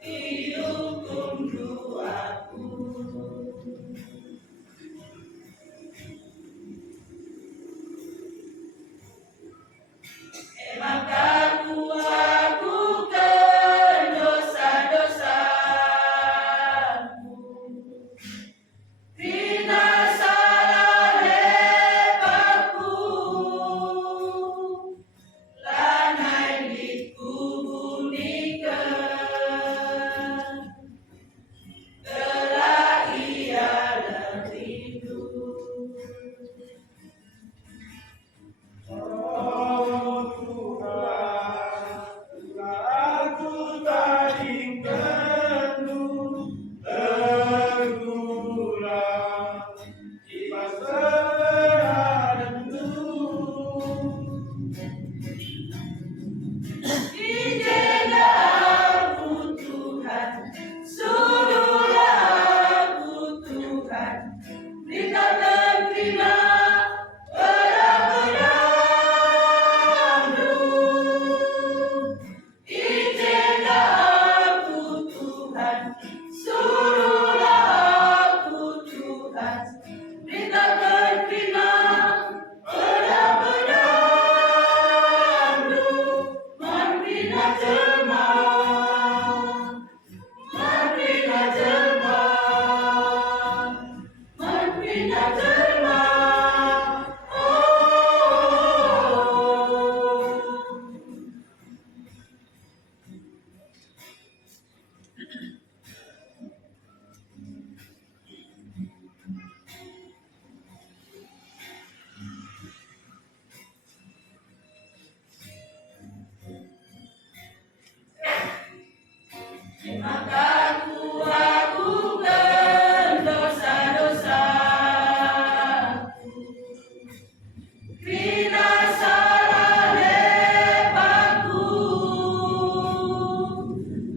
dihukum doaku. Maka ku lakukan dosa-dosaku, bina salah hebatku, lanai dikubunikan, telah ia rindu. Maka ku lakukan dosa-dosaku, bina salah hebatku,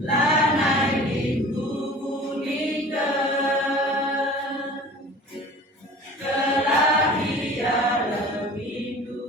lanai dikubunikan, telah ia rindu.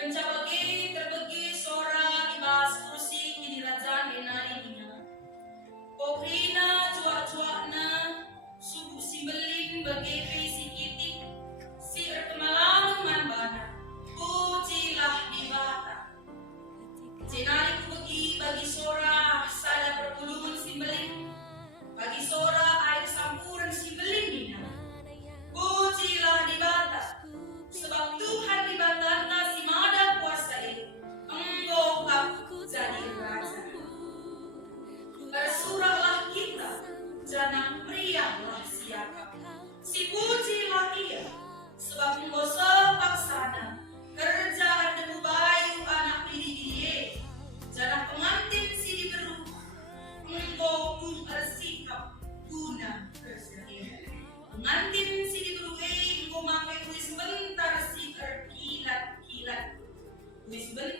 Pencabagi terbagi sora ibas kursi kini raja enari dina. Pokrina cuak-cuakna subuh simbelin bagi si kitik si erkemalang manbana kucilah di bata. Jenari kubagi bagi sora sada perpuluhan simbelin bagi sora air sampuran simbelin dina. Kucilah di bata sebab Tuhan di batana si mada kuasa itu engkau aku jadi raja. Bersurahlah kita jangan meriahlah siapa si pujilah ia sebab engkau sepaksana kerjaan demu bayu anak diri dia jangan pengantin si diberu engkau bersikap guna bersedia pengantin si diberu engkau makai kuis bentar si kilat-kilat kuis bentar